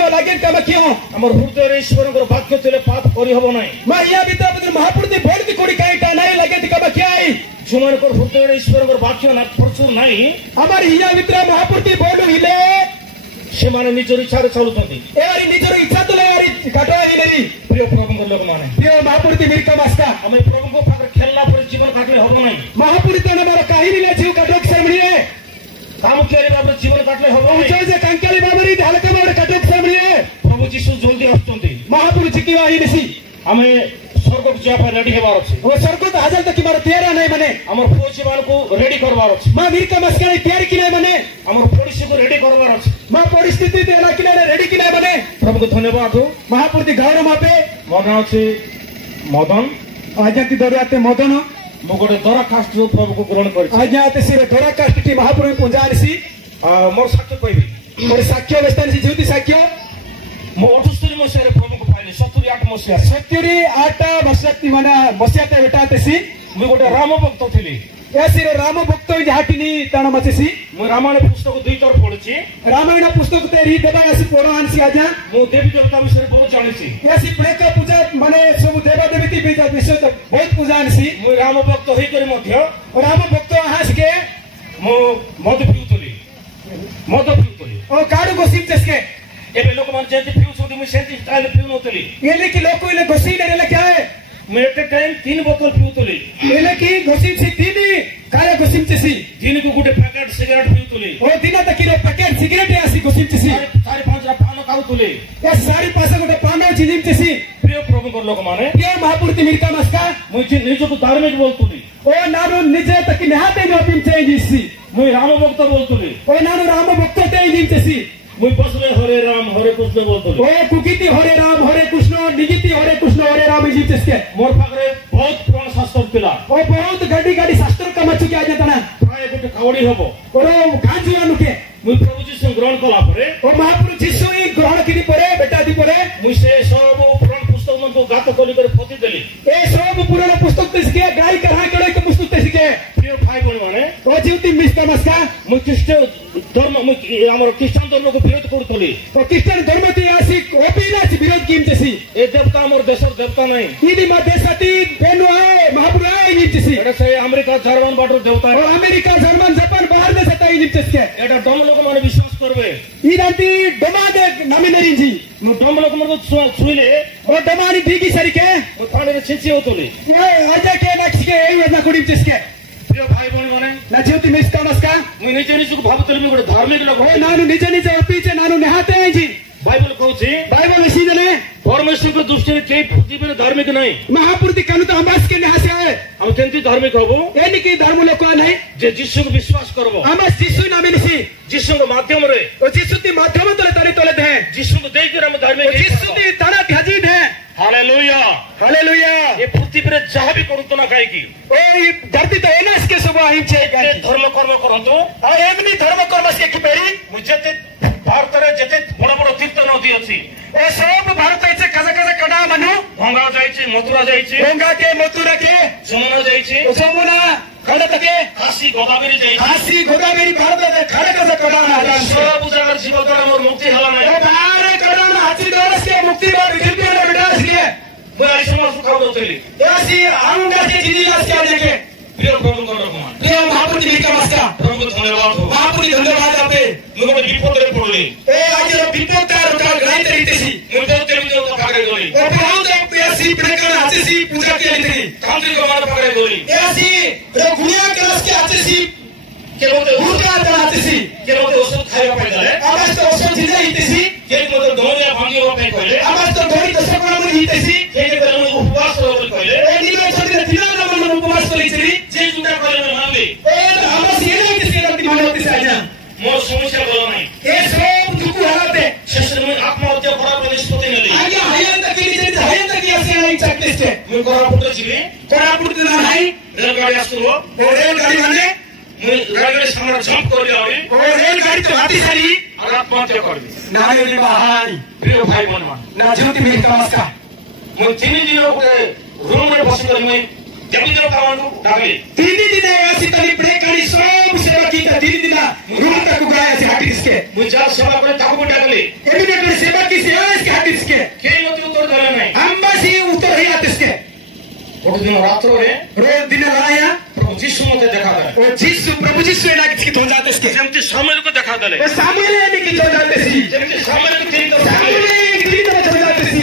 वाक्य लागे कम क्यों हमर हृदय ईश्वर को वाक्य चले पाप करी हबो नाही मैं या बिता महापुरुष बोलती कोड़ी काईटा नहीं लगे कम क्या आई जुमान को हृदय ईश्वर को वाक्य ना प्रचुर नाही हमारे हिया मित्र महापुरुष बोलू हिले से माने निजर इच्छा रे चलुतंती एवरी निजर इच्छा तो लेरी काटो हिलेरी प्रिय प्रभु को लोक माने प्रिय महापुरुष मिरका मास्का हमें प्रभु को पाकर खेलना पर जीवन काटले हबो नाही महापुरुष ने हमारा काहिनी ले जीव काटो सेमणी रे काम केले बाबा जीवन काटले हबो नाही उचो से कंकेली बाबरी ढालके बाबरे काटो सेमणी रे प्रभु जीसु जल्दी आस्तंती महापुरुष की वाही निसी हमें स्वर्ग को जापा रेडी हेबार अछि ओ स्वर्ग तो हाजर तक मारो तेरा नहीं मने हमर फौजी मान को रेडी करबार अछि मां मिरका मास्का तैयार की नहीं मने हमर पड़ोसी को रेडी करबार अछि मां परिस्थिति देला की नहीं रेडी की नहीं मने प्रभु को धन्यवाद हो महापुरुष गौरव मापे मन अछि मदन आजाती दरियाते मदन मु गोटे दरखास्त प्रभु को ग्रहण कर आजाते सिरे दरखास्त की महापुरुष पुंजारसी मोर साक्ष्य कहबी मोर साक्ष्य अवस्था से जीवती साक्ष्य मो 78 मसिया रे प्रभु को पाइले 78 मसिया 78 वर्ष माने मसियाते बेटातेसी मु गोटे राम भक्त थिली यासिरे राम भक्त जाटिनी ताण मचेसी मु रामायण पुस्तक दुई थर पढिछि रामायण पुस्तक ते री देबा आसी पढो आनसी आजा मु देवी देवता विषय बहुत जानिछि यासी प्रेका पूजा माने सब देवा देवती विषय बहुत पूजा आनसी मु राम भक्त होई करी मध्य राम भक्त आहास के मु मद पिउतली ओ काडू गोसिम चसके एबे लोक मान जेति पिउछथि मु सेति स्टाइल पिउनतली येले की लोक इले गोसी नेले क्या है मैं एक टाइम 3 बोतल पिउतली येले की गोसिम से तीनी काले गोसिम चसी दिन को गुटे पैकेट सिगरेट पिउतली ओ दिन तक रे पैकेट सिगरेट आसी गोसिम चसी 4-5 पान खाउतली या 5.5 गोटे पान चिजिम चसी प्रिय प्रभु को लोक माने प्रिय महापुरुष मिरका मस्का मुझे निजको धार्मिक बोलतुली ओ नानु निजे तक नहाते न पिंचे जिसी मुई राम भक्त बोलतुली ओ नानु राम भक्त ते जिमचसी मुई बसले हरे राम हरे कृष्ण बोलतुली ओ कुकीति हरे कृष्ण निगिति हरे कृष्ण हरे राम जिमचसके मोर पाखरे बहुत पुराण शास्त्र पिला ओ बहुत गाड़ी शास्त्र का मचु के आ जाता ना प्राय गोटे खावड़ी हबो ओरो गांजी अनुके मुई प्रभु जीसु ग्रहण कला परे ओ महापुरुष जीसु ही ग्रहण किनी परे बेटा दी परे मुई से सब पुराण पुस्तक मन को गात कली करे फति देली ए सब पुराण पुस्तक ते सिके गाय कहा केड़े के पुस्तक ते सिके प्रिय भाई बहन माने ओ जीवती मिस्का मस्का मुई ख्रिस्टियन धर्म मुई हमर ख्रिस्टियन धर्म को विरोध करतली ओ क्रिश्चियन धर्म ती आसी ओपिना से विरोध किमचसी ए देवता हमर देशर देवता नहीं इदी मा देशती बेनो है महापुरुष है निमचसी एटा से अमेरिका जर्मन बाटर देवता ओ अमेरिका जर्मन जापान बाहर देश ताई निमचसके एटा डम लोक माने विश्वास करबे ई राती डमा दे नामिनेरी जी नु डम लोक मन को छुइले ओ डमानी भीगी सरिके ओ थाने रे छिछि होतली ए आजा के नक्सके ए वना कोडी चिसके प्रिय भाई बहन माने ना ज्योति मिस्का मस्का मुई निजे निजको भाबतली मु गोटे धार्मिक लोक ओ नानु निजे अपीचे नानु नहाते हैं जी बाइबल कहूछि बाइबल सीजने परमेश्वर को दृष्टि रे के पृथ्वी में धार्मिक नहीं महापुरुष कानु तो हमस के नहासे है हम केंति धार्मिक हबो एनी की धर्म लोक नहीं जे यीशु को विश्वास करबो हमस यीशु नामे निसी यीशु के माध्यम रे ओ यीशु ती माध्यम तले तारी तले दे यीशु को देकर हम धार्मिक यीशु ती तारा ध्याजी दे हालेलुया हालेलुया ये पृथ्वी रे जहां भी करतो ना काई की ओ ये धरती तो एनस के सब आहिम छे धर्म कर्म करतो आ एमनी धर्म कर्म से की पेरी मुझे भारत रे जते बड़ बड़ तीर्थ नदी अछि ए सब भारत से कजा कड़ा मानु गंगा जाईछि मथुरा जाईछि गंगा के मथुरा के जमुना जाईछि जमुना खड़ा तके काशी गोदावरी जाईछि काशी गोदावरी भारत रे खड़ा कजा कड़ा ना सब जगह जीव द्वारा मोर मुक्ति हला नै ए बारे कड़ा ना हाथी द्वारा से मुक्ति बार दिव्य ना बेटा से मैं आई समाज सुखाव दोतली ऐसी आऊंगा के जीजी आस के लेके प्रिय प्रभु को रखमा प्रिय महापुरुष मिरका मस्का प्रभु को धन्यवाद हो महापुरुष धन्यवाद आपे मुझे विपद रे पड़ले ए आज विपद का रोका गाई तरीतेसी मुझे तेरे जो भागे गली ओ बहुत ऐसी प्रेकर हाथी पूजा के लिए कांत्री को मार पकड़े गली ऐसी गुड़िया क्लास के हाथी के बोलते हुरका हाथी के बोलते औषध खाଇବା ପାଇଁ ଦେଲେ आवाज तो औषध जिले हितेसी के बोलते दोनिया भांगिବା ପାଇଁ କହିଲେ आवाज तो धोरी दशक में हितेसी के बोलते उपवास करबो କହିଲେ ए निवे छोटे दिना मन उपवास करिछि जे जुटा कहले मैं मानली ए आवाज ये किसी गलती मानवती से आजा मोर समस्या बोलो नहीं ए सब दुखु हालते शेष में आत्महत्या करा निष्पत्ति नेली आगे हयन तक के हयन तक आसे नहीं सकते से मैं कोरापुट छिली कोरापुट ना नहीं रेलगाड़ी आसुरो ओ रेलगाड़ी माने मैं रेलगाड़ी सामने जंप कर लिया ओ रेलगाड़ी तो हाथी सारी और आत्महत्या कर दी ना रे भाई प्रिय भाई मनवा ना ज्योति मिरका मस्का मैं 3 दिन गोटे रूम में बस कर मैं जब दिन कावनु डाली 3 दिन ऐसी तनी ब्रेक करी सब सेवा की 3 दिन रूम तक गया से हाथी इसके मुझे सेवा करे ताको डाली एमिने सेवा की ఒక దిన రాత్రిରେ रोज दिन लाया ପ୍ରଭୁ ଯୀଶୁ ମୋତେ ଦେଖାଦେଲେ और जीसु प्रभु जीसु एना किसकी तो जाते इसके ଯେମିତି ସାମୁଏଲକୁ ଦେଖାଦେଲେ और सामूएल एने की तो जाते सी ଯେମିତି ସାମୁଏଲକୁ ତିନି ଥର सामूएल एक तीन तरह चल जाते सी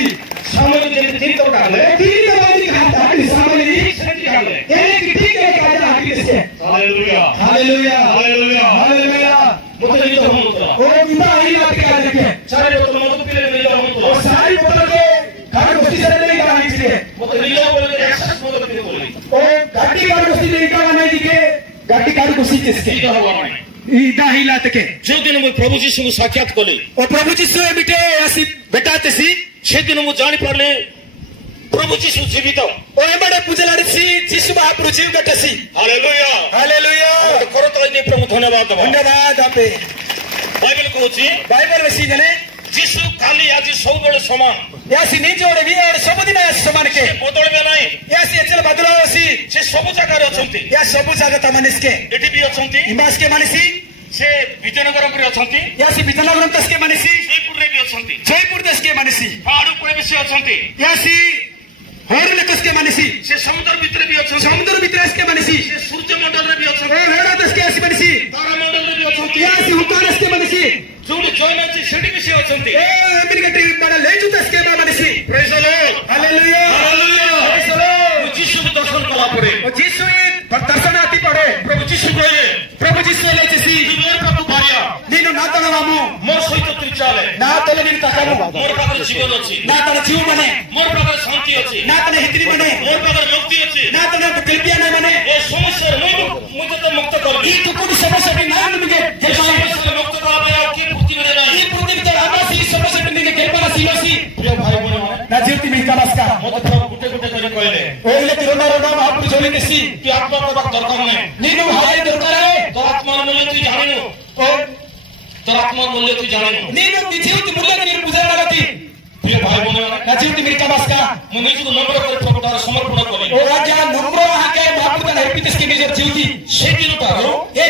ସାମୁଏଲକୁ ଯେମିତି ତିନି ଥର କାଢ଼ିଲେ तीन तरह की खाता है सामूएल ସେମିତି କାଢ଼ିଲେ एक ठीक है काजा आखिर इसके ହାଲେଲୁୟା हालेलुया ହାଲେଲୁୟା हालेलुया ମୋତେ ନିଜ ହଉନଥିଲା ओ इंदा ही लात का देखे ଚାରି ବୋତଲ ମଦ ପିଇଲେ ନିଜ ହଉନଥିଲା और सारी बोतल के घर गोष्ठी से नहीं कहा इसलिए ମୋତେ ନିଜ ଉପରେ ଏକ୍ସେସ୍ ମଦ ପିଇ ବୋଲି ओ गाड़ी घर गोष्ठी नहीं कहा नहीं दिखे गाड़ी घर गोष्ठी किसके ନିଜ ହବା ନାହିଁ इंदा ही लात के ଯେଉଁଦିନ ମୁଁ ପ୍ରଭୁ ଯୀଶୁଙ୍କୁ ସାକ୍ଷାତ କଲି और प्रभु जीसु ए बिटे ऐसी बेटाते सी ସେଦିନ ମୁଁ ଜାଣିପାରିଲି ପ୍ରଭୁ ଯୀଶୁ ଜୀବିତ ओ एबड़े पूजलाड़ी सी जीसु महाप्रभु जीव बेटे सी ହାଲେଲୁୟା हालेलुया କରତଳେ ଦେଇ ପ୍ରଭୁ ଧନ୍ୟବାଦ ଦେବ धन्यवाद आपे ବାଇବେଲ କହୁଛି बाइबल में सी जने ଯୀଶୁ କାଲି ଆଜି ସବୁବେଳେ ସମାନ यासी नीचे ओड़े भी और सब दिन ऐसे समान के ସେ ବଦଳିବେ ନାହିଁ यासी अचल बदलो सी ସେ ସବୁ ଜାଗାରେ ଅଛନ୍ତି या सब जगह तमनिस के ଏଠି ବି ଅଛନ୍ତି इमास के मानिसी ସେ ବିଜୟନଗରରେ ଅଛନ୍ତି यासी बिजनगरम तस के मानिसी ଜୟପୁରରେ ବି ଅଛନ୍ତି जयपुर देश के मानिसी ପାହାଡ଼ ଉପରେ ବି ସେ ଅଛନ୍ତି यासी होरले कस के मानिसी ସେ ସମୁଦ୍ର ଭିତରେ ବି ଅଛନ୍ତି समुद्र भितर के मानिसी ସେ ସୂର୍ଯ୍ୟମଣ୍ଡଳରେ ବି ओ ଅଛନ୍ତି हेड़ा दस के ऐसी मानिसी ତାରାମଣ୍ଡଳରେ ବି ଅଛନ୍ତି यासी हुकारस के मानिसी ଯୋଉଠି ଜଏନ୍ ଅଛି ସେଠି ବି ସେ ଅଛନ୍ତି ए अमेरिका टीवी बड़ा ले जुतस के मानिसी Praise the Lord. Hallelujah Hallelujah. Praise the Lord ମୁଁ ଯୀଶୁକୁ ଦର୍ଶନ କଲା ପରେ ओ जीसु दर्शन आती पड़े ପ୍ରଭୁ ଯୀଶୁ କହିଲେ प्रभु जीसु ले जसी ତୁ ମୋର ପାଖକୁ ବାହାରିଆ नीनु ना तलवामु ମୋର ସହିତ ତୁ ଚାଲେ ना तले नीनु तकामु ମୋର ପାଖରେ ଜୀବନ ଅଛି ना तले जीव मने ମୋର ପାଖରେ ଶାନ୍ତି ଅଛି ना तले हितरी मने ମୋର ପାଖରେ ମୁକ୍ତି ଅଛି ना तले दिलपिया ना मने ଏ ସମସ୍ୟାରେ ମୁଁ ତତେ ମୁକ୍ତ କରିବି ई तुकुडी समस्या भी ना निगे ଏ ସମସ୍ୟାରେ ମୁକ୍ତ କଲା ପରେ ଆଉ କିଏ ପୃଥିବୀରେ ନାହିଁ ई पृथ्वी तर आवासी समस्या भी निगे केपरा सिलोसी ପ୍ରିୟ ଭାଇ ଭଉଣୀମାନେ ना जीवती में कलास्का ମୋତେ ପ୍ରଭୁ ଗୋଟେ ଗୋଟେ କରି କହିଲେ ओले तिरोना रोना महापुरुष होली केसी ତୁ ଆତ୍ମା ଦେବାକୁ ଦରକାର ନାହିଁ नीनु हाय दरकार है ତୋର ଆତ୍ମାର ମୂଲ୍ୟ ତୁ ଜାଣିନୁ ओ ତୋର ଆତ୍ମାର ମୂଲ୍ୟ ତୁ ଜାଣିନୁ नीनु जीवती मूल्य नीनु पूजा लगती ପ୍ରିୟ ଭାଇ ଭଉଣୀମାନେ ना जीवती में कलास्का ମୁଁ ନିଜକୁ ନମ୍ର କରି ପ୍ରଭୁଠାରେ ସମର୍ପଣ କଲି ओ राजा नम्र हाके महापुरुष हेपितिस के निजे जीवती ସେଦିନ ଠାରୁ ए